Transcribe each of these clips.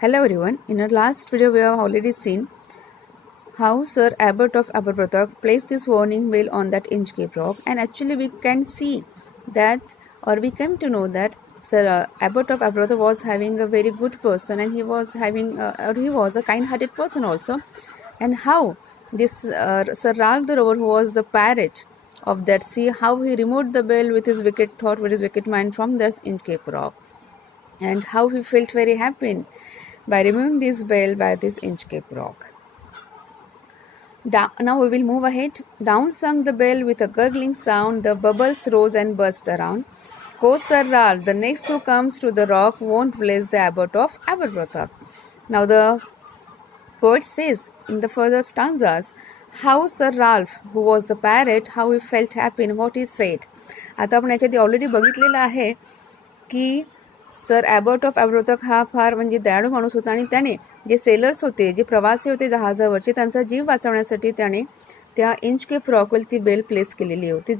Hello everyone. In our last video we have already seen how Sir Abbot of Aberbrothock placed this warning bell on that Inchcape rock, and actually we can see that, or we came to know that Sir Abbot of Aberbrothock was having a very good person, and he was having or he was a kind-hearted person also. And how this Sir Ralph the Rover, who was the parrot of that sea, how he removed the bell with his wicked thought, with his wicked mind from that Inchcape rock, and how he felt very happy by removing this bell by this Inchcape rock. Now we will move ahead. Down sung the bell with a gurgling sound, the bubbles rose and burst around. Quoth Sir Ralph, the next who comes to the rock won't bless the abbot of Aberbrothock. Now the poet says in the further stanzas how Sir Ralph, who was the parrot, how he felt happy and what he said. आता आपण याच्यात already बघितलेलं आहे की sir ॲबर्ट of ॲब्रोथॉक हा फार म्हणजे दयाळू माणूस होता, आणि त्याने जे सेलर्स होते, जे प्रवासी होते जहाजावरचे, त्यांचा जीव वाचवण्यासाठी त्याने त्या इंचकेप रॉकवर ती बेल प्लेस केलेली होती.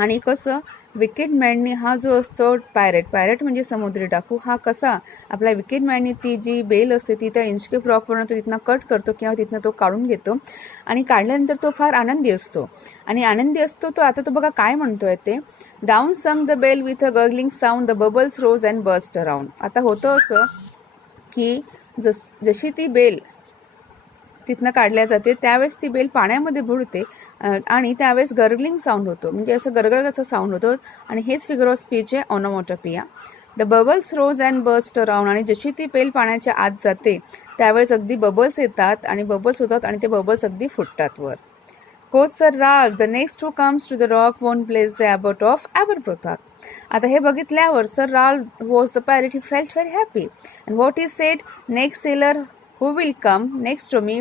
आणि कसं विकेट मॅननी हा जो असतो पॅरेट म्हणजे समुद्री डाकू, हा कसा आपला विकेट मॅननी ती जी बेल असते ती त्या इंचकेप रॉकवरून तो तिथनं कट करतो किंवा तिथनं तो काढून घेतो, आणि काढल्यानंतर तो फार आनंदी असतो. आणि आनंदी असतो तो आता तो बघा काय म्हणतोय ते, down sank the bell with a gurgling sound, the bubbles rose and burst around. आता होतं असं की जशी ती बेल तिथनं काढल्या जाते त्यावेळेस ती बेल पाण्यामध्ये बुडते, आणि त्यावेळेस गर्गलिंग साऊंड होतो, म्हणजे असं गरगरचा साऊंड होतो, आणि हेच फिगर ऑफ स्पीच आहे onomatopoeia. The bubbles rose and burst around, आणि जशी ती बेल पाण्याच्या आत जाते त्यावेळेस अगदी बबल्स येतात आणि बबल्स होतात आणि ते बबल्स अगदी फुटतात वर. Quoth Sir Ralph, the next who comes to the rock won't bless the abbot of Aberbrothock. आता हे बघितल्यावर sir Ralph was the parrot, he felt very happy, and what he said, next sailor who will come next to me,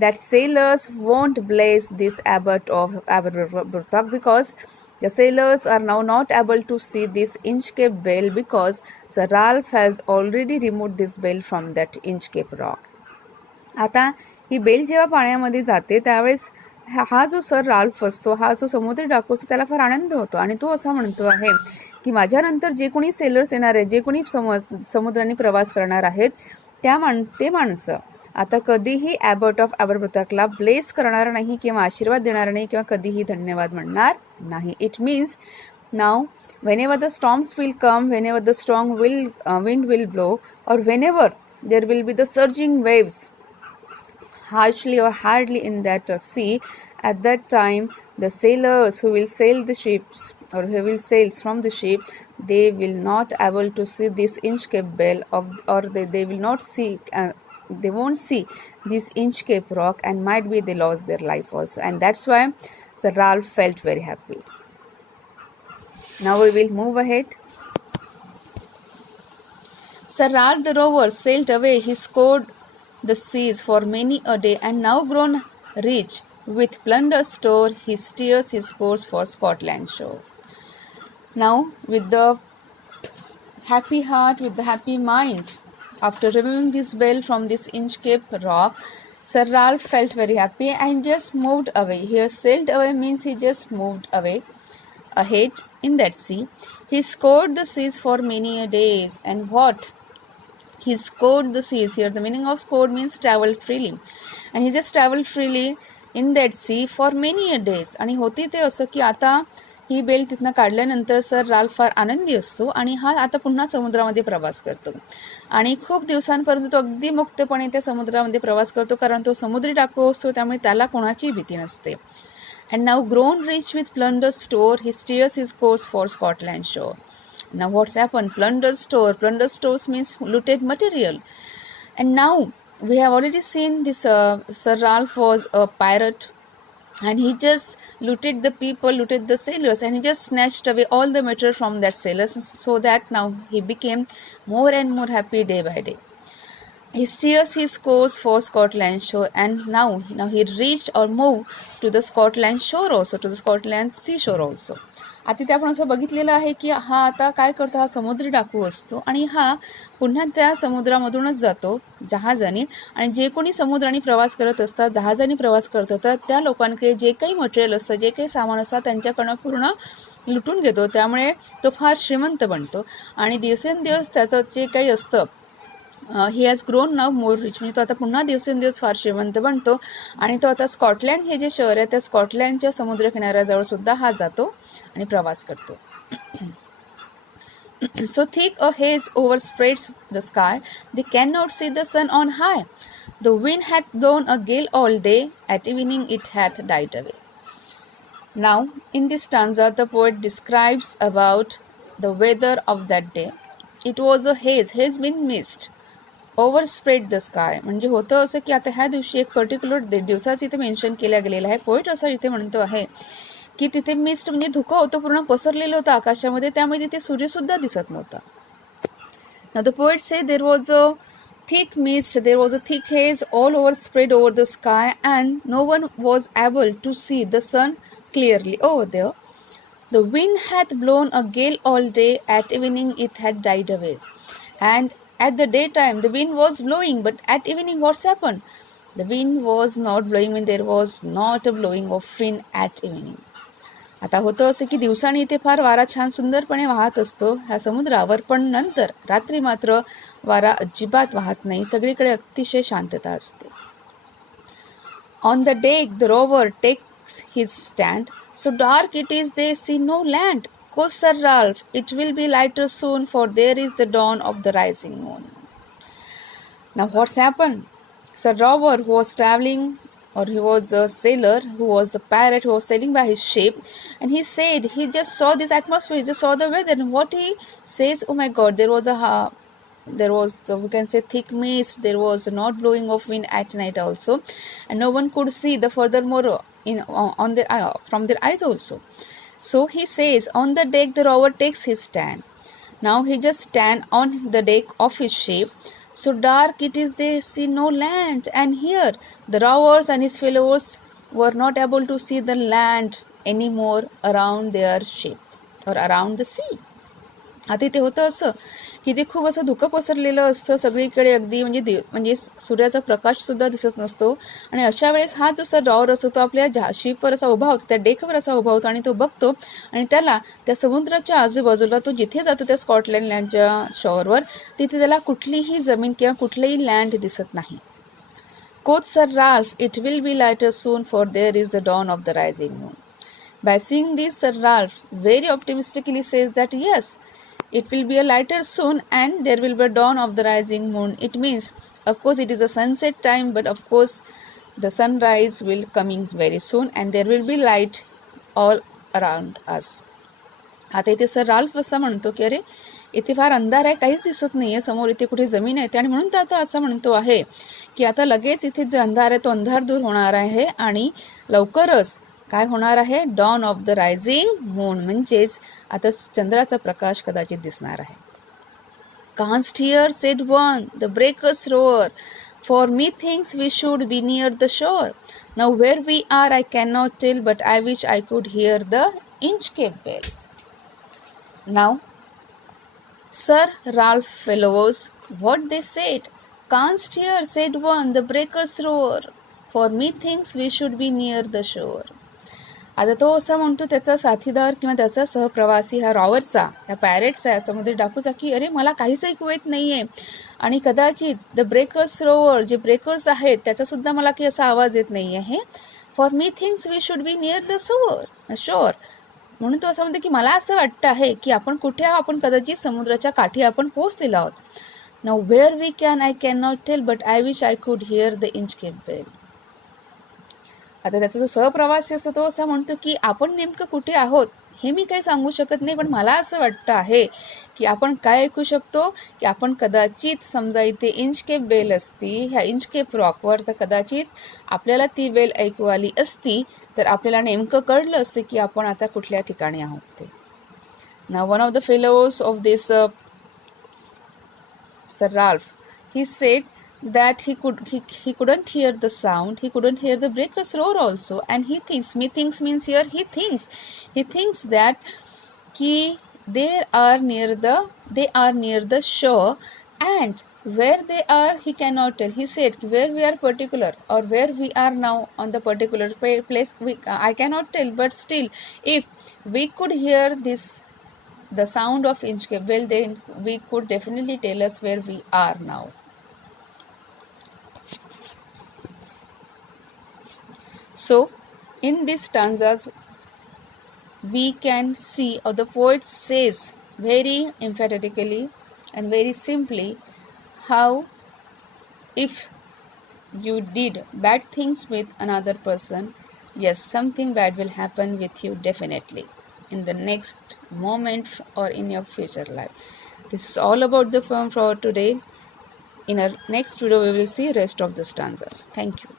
that sailors won't bless this abbot of Aberbrothock, because the sailors are now not able to see this Inchcape bell, because Sir Ralph has already removed this bell from that Inchcape rock. आता ही bell जेव्हा पाण्यामध्ये जाते त्यावेळेस हा जो sir Ralph असतो, हा जो समुद्री डाकू असतो, त्याला फार आनंद होतो, आणि तो असा म्हणतो आहे की माझ्यानंतर जे कोणी सेलर्स येणार आहेत, जे कोणी समुद्राने प्रवास करणार आहेत, ते माणसं आता कधीही ॲबर्ट ऑफ ॲबरब्रोथॉकला ब्लेस करणार नाही किंवा आशीर्वाद देणार नाही किंवा कधीही धन्यवाद म्हणणार नाही. It means now whenever the storms will come, whenever the strong wind will blow, or whenever there will be the surging waves harshly or hardly in that sea, at that time the sailors who will sail the ships, or who will sail from the ship, they will not able to see this Inchcape bell or they will not see they won't see this Inchcape rock, and might be they lost their life also, and that's why Sir Ralph felt very happy. Now we will move ahead. Sir Ralph the Rover sailed away, he scored the seas for many a day, and now grown rich with plunder store, he steers his course for Scotland shore. Now with the happy heart, with the happy mind, after removing this bell from this Inchcape rock, Sir Ralph felt very happy and just moved away. Here sailed away means he just moved away ahead in that sea. He scored the seas for many a days, and what? He scored the seas. Here the meaning of scored means traveled freely, and he just traveled freely in that sea for many a days. आणि होती ते असं की आता ही bell तिथनं काढल्यानंतर sir Ralph फार आनंदी असतो, आणि हा आता पुन्हा समुद्रामध्ये प्रवास करतो, आणि खूप दिवसांपर्यंत तो अगदी मुक्तपणे त्या समुद्रामध्ये प्रवास करतो, कारण तो समुद्री डाकू असतो, त्यामुळे त्याला कोणाची भीती नसते. And now grown rich with plunder store, he steers his course for Scotland shore. Now what's happened? Plunder store. Plunder stores means looted material. And now we have already seen this Sir Ralph was a pirate, and he just looted the people, looted the sailors, and he just snatched away all the material from that sailors, so that now he became more and more happy day by day. He steers his course for Scotland shore, and now he reached or moved to the Scotland shore also, to the Scotland seashore also. आता ते आपण असं बघितलेलं आहे की हा आता काय करतो, हा समुद्री डाकू असतो, आणि हा पुन्हा त्या समुद्रामधूनच जातो जहाजाने, आणि जे कोणी समुद्राने प्रवास करत असतात, जहाजाने प्रवास करत असतात, त्या लोकांकडे जे काही मटेरियल असतं, जे काही सामान असतात, त्यांच्याकडनं पूर्ण लुटून घेतो. त्यामुळे तो फार श्रीमंत बनतो, आणि दिवसेंदिवस त्याचं जे काही असतं he has grown now more rich, म्हणजे तो आता पुन्हा दिवसेंदिवस फार श्रीमंत बनतो आणि तो आता स्कॉटलँड हे जे शहर आहे त्या स्कॉटलँडच्या समुद्र किनाऱ्याजवळ सुद्धा हा जातो आणि प्रवास करतो. So thick a haze overspreads the sky, they cannot see the sun on high. The wind hath blown a gale all day, at evening it hath died away. Now, in this stanza, the poet describes about the weather of that day. It was a haze means mist. Overspread the sky, म्हणजे होतं असं की आता ह्या दिवशी एक particular दिवसाचं इथे मेन्शन केल्या गेलेलं आहे. पोएट असं इथे म्हणतो आहे की तिथे मिस्ट म्हणजे धुकं होतं, पूर्ण पसरलेलं होतं आकाशामध्ये, त्यामुळे तिथे सूर्यसुद्धा दिसत नव्हता. Now the poet say there was a thick mist, there was a thick haze all over spread over the sky, and no one was able to see the sun clearly over there. The wind hath blown a gale all day, at evening it had died away. And at the daytime the wind was blowing, but at evening what's happened? The wind was not blowing, when there was not a blowing of wind at evening. आता होतं असं की दिवसाने इथे फार वारा छान सुंदरपणे वाहत असतो ह्या समुद्रावर, पण नंतर रात्री मात्र वारा अजिबात वाहत नाही, सगळीकडे अतिशय शांतता असते. On the deck the rover takes his stand, so dark it is they see no land. Quoth Sir Ralph, it will be lighter soon, for there is the dawn of the rising moon. Now what's happened? Sir Rover, who was traveling, or he was a sailor, who was the pirate who was sailing by his ship, and he said he just saw this atmosphere, he just saw the weather, and what he says, oh my God, there was we can say thick mist, there was not blowing of wind at night also, and no one could see the furthermore on their from their eyes also. So he says, on the deck the rover takes his stand. Now he just stand on the deck of his ship. So dark it is they see no land, and here the rovers and his fellows were not able to see the land anymore around their ship or around the sea. आता इथे होतं असं की ते खूप असं धुकं पसरलेलं असतं सगळीकडे, अगदी म्हणजे सूर्याचा प्रकाश सुद्धा दिसत नसतो, आणि अशा वेळेस हा जो सर रॉवर असतो तो आपल्या शिपवर असा उभा होतो, त्या डेकवर असा उभा होतो, आणि तो बघतो, आणि त्याला त्या समुद्राच्या आजूबाजूला तो जिथे जातो त्या स्कॉटलँडच्या शॉरवर, तिथे त्याला कुठलीही जमीन किंवा कुठलीही लँड दिसत नाही. Quoth Sir Ralph, it will be lighter soon, for there is the dawn of the rising moon. By seeing this, Sir Ralph very optimistically says that yes, it will be a lighter soon, and there will be a dawn of the rising moon. It means, of course, it is a sunset time, but of course the sunrise will coming very soon, and there will be light all around us. आता इथे sir Ralph असं म्हणतो की अरे इथे फार अंधार आहे, काहीच दिसत नाही आहे समोर, इथे कुठे जमीन आहे, आणि म्हणून तो आता असं म्हणतो आहे की आता लगेच इथे जो अंधार आहे तो अंधार दूर होणार आहे, आणि लवकरच काय होणार आहे? Dawn of the rising moon, म्हणजेच आता चंद्राचा प्रकाश कदाचित दिसणार आहे. Canst hear, said one, the breakers roar, for methinks we should be near the shore. Now where we are I cannot tell, but I wish I could hear the Inchcape bell. Now Sir Ralph Fellows, what they said? Canst hear, said one, the breakers roar, for methinks we should be near the shore. आता तो असं म्हणतो त्याचा साथीदार किंवा त्याचा सहप्रवासी ह्या रॉवरचा, ह्या पॅरेटचा, या समुद्री डाकूचा की अरे मला काहीच ऐकू येत नाही आहे, आणि कदाचित द ब्रेकर्स रोवर, जे ब्रेकर्स आहेत त्याचासुद्धा मला काही असा आवाज येत नाही आहे. For methinks we should be near the shore. म्हणून तो असं म्हणतो की मला असं वाटतं आहे की आपण कुठे आहोत, आपण कदाचित समुद्राच्या काठी आपण पोहोचलेलो आहोत. Now where we can I can not tell, but I wish I could hear the Inchcape bell. आता त्याचा जो सहप्रवासी असतो तो असं म्हणतो की आपण नेमकं कुठे आहोत हे मी काही सांगू शकत नाही, पण मला असं वाटतं आहे की आपण काय ऐकू शकतो की आपण कदाचित समजा इथे इंचकेप बेल असती ह्या इंचकेप रॉकवर, तर कदाचित आपल्याला ती बेल ऐकू आली असती तर आपल्याला नेमकं कळलं असतं की आपण आता कुठल्या ठिकाणी आहोत ते. Now one of the fellows of this Sir Ralph, he said that he couldn't hear the sound, he couldn't hear the breakers roar also, and he thinks, methinks means here he thinks that they are near the shore, and where they are he cannot tell. He said where we are particular, or where we are now on the particular place, I cannot tell, but still if we could hear the sound of Inchcape bell, then we could definitely tell us where we are now. So, in these stanzas, we can see, or the poet says very emphatically and very simply, how if you did bad things with another person, yes, something bad will happen with you definitely in the next moment or in your future life. This is all about the poem for today. In our next video, we will see rest of the stanzas. Thank you.